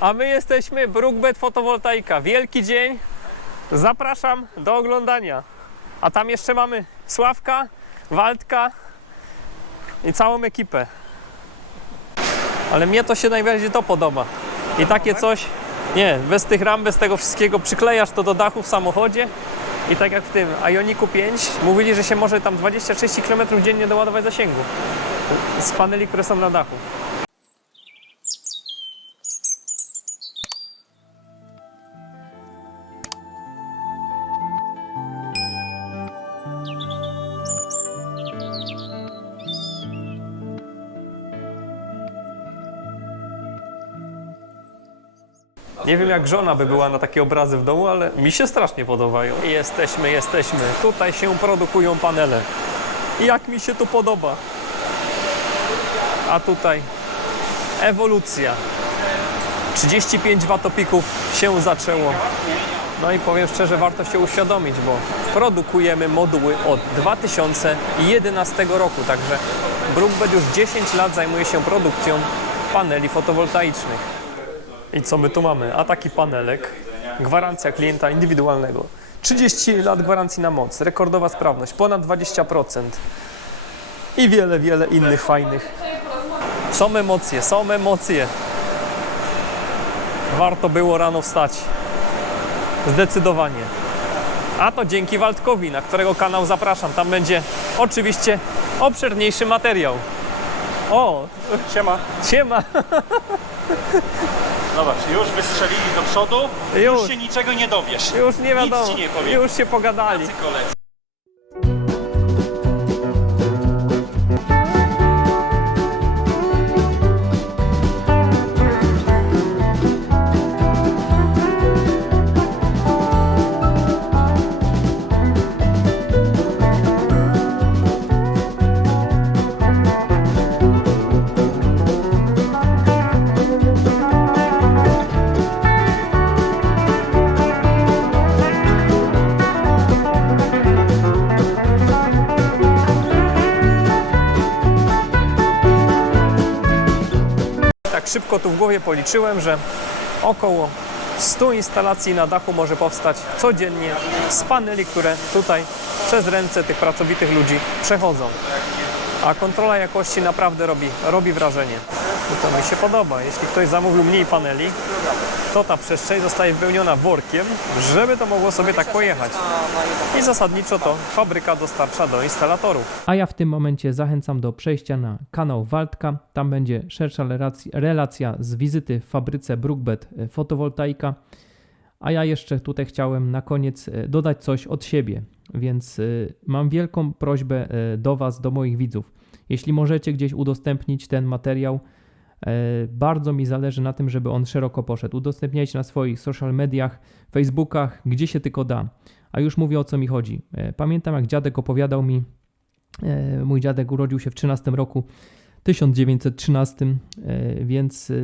A my jesteśmy Brookbet Fotowoltaika. Wielki dzień. Zapraszam do oglądania. A tam jeszcze mamy Sławka, Waldka i całą ekipę. Ale mnie to się najbardziej to podoba. I takie coś, nie, bez tych ram, bez tego wszystkiego przyklejasz to do dachu w samochodzie i tak jak w tym Ioniku 5 mówili, że się może tam 20-30 km dziennie doładować zasięgu z paneli, które są na dachu. Nie wiem jak żona by była na takie obrazy w domu, ale mi się strasznie podobają. Jesteśmy, jesteśmy. Tutaj się produkują panele. I jak mi się tu podoba. A tutaj ewolucja. 35 watopików się zaczęło. No i powiem szczerze, warto się uświadomić, bo produkujemy moduły od 2011 roku, także Brookbet już 10 lat zajmuje się produkcją paneli fotowoltaicznych. I co my tu mamy? A taki panelek, gwarancja klienta indywidualnego. 30 lat gwarancji na moc, rekordowa sprawność, ponad 20% i wiele, wiele innych fajnych. Są emocje, są emocje. Warto było rano wstać. Zdecydowanie. A to dzięki Waldkowi, na którego kanał zapraszam. Tam będzie oczywiście obszerniejszy materiał. O, Siema. siema. Zobacz, już wystrzelili do przodu, już, Już. się niczego nie dowiesz. Już nie wiadomo. ci nie powiem. Już się pogadali. Koledzy. Tak szybko tu w głowie policzyłem, że około 100 instalacji na dachu może powstać codziennie z paneli, które tutaj przez ręce tych pracowitych ludzi przechodzą. A kontrola jakości naprawdę robi, robi wrażenie. I to mi się podoba. Jeśli ktoś zamówił mniej paneli, to ta przestrzeń zostaje wypełniona workiem, żeby to mogło sobie tak pojechać. I zasadniczo to fabryka dostarcza do instalatorów. A ja w tym momencie zachęcam do przejścia na kanał Waldka. Tam będzie szersza relacja, relacja z wizyty w fabryce Brookbet e, Fotowoltaika. A ja jeszcze tutaj chciałem na koniec e, dodać coś od siebie, więc e, mam wielką prośbę do Was, do moich widzów. Jeśli możecie gdzieś udostępnić ten materiał, bardzo mi zależy na tym, żeby on szeroko poszedł. Udostępniajcie na swoich social mediach, Facebookach, gdzie się tylko da. A już mówię o co mi chodzi. E, Pamiętam jak dziadek opowiadał mi, E, Mój dziadek urodził się w 13 roku, 1913, e, więc e,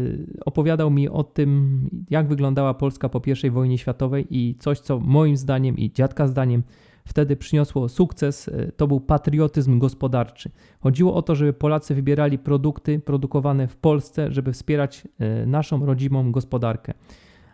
opowiadał mi o tym, jak wyglądała Polska po I wojnie światowej i coś, co moim zdaniem i dziadka zdaniem wtedy przyniosło sukces, e, to był patriotyzm gospodarczy. Chodziło o to, żeby Polacy wybierali produkty produkowane w Polsce, żeby wspierać e, naszą rodzimą gospodarkę.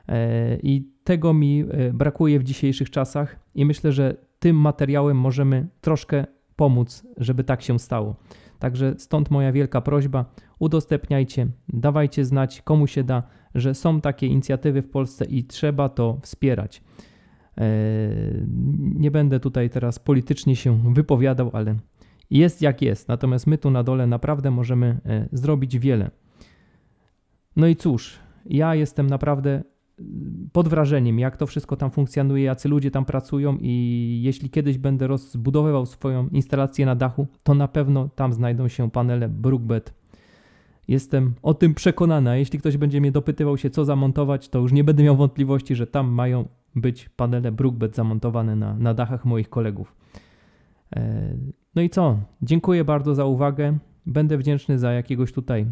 E, I tego mi brakuje w dzisiejszych czasach i myślę, że tym materiałem możemy troszkę pomóc, żeby tak się stało. Także stąd moja wielka prośba: udostępniajcie, dawajcie znać, komu się da, że są takie inicjatywy w Polsce i trzeba to wspierać. E, Nie będę tutaj teraz politycznie się wypowiadał, ale jest jak jest. Natomiast my tu na dole naprawdę możemy e, zrobić wiele. No i cóż, ja jestem naprawdę pod wrażeniem, jak to wszystko tam funkcjonuje, jacy ludzie tam pracują i jeśli kiedyś będę rozbudowywał swoją instalację na dachu, to na pewno tam znajdą się panele Brookbet. Jestem o tym przekonany, a jeśli ktoś będzie mnie dopytywał się, co zamontować, to już nie będę miał wątpliwości, że tam mają być panele Brookbet zamontowane na, na dachach moich kolegów. E, No i co? Dziękuję bardzo za uwagę. Będę wdzięczny za jakiegoś tutaj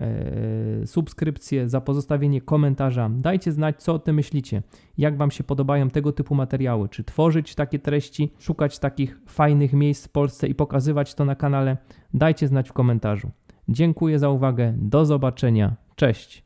e, subskrypcję, za pozostawienie komentarza. Dajcie znać, co o tym myślicie. Jak Wam się podobają tego typu materiały? Czy tworzyć takie treści, szukać takich fajnych miejsc w Polsce i pokazywać to na kanale? Dajcie znać w komentarzu. Dziękuję za uwagę. Do zobaczenia. Cześć.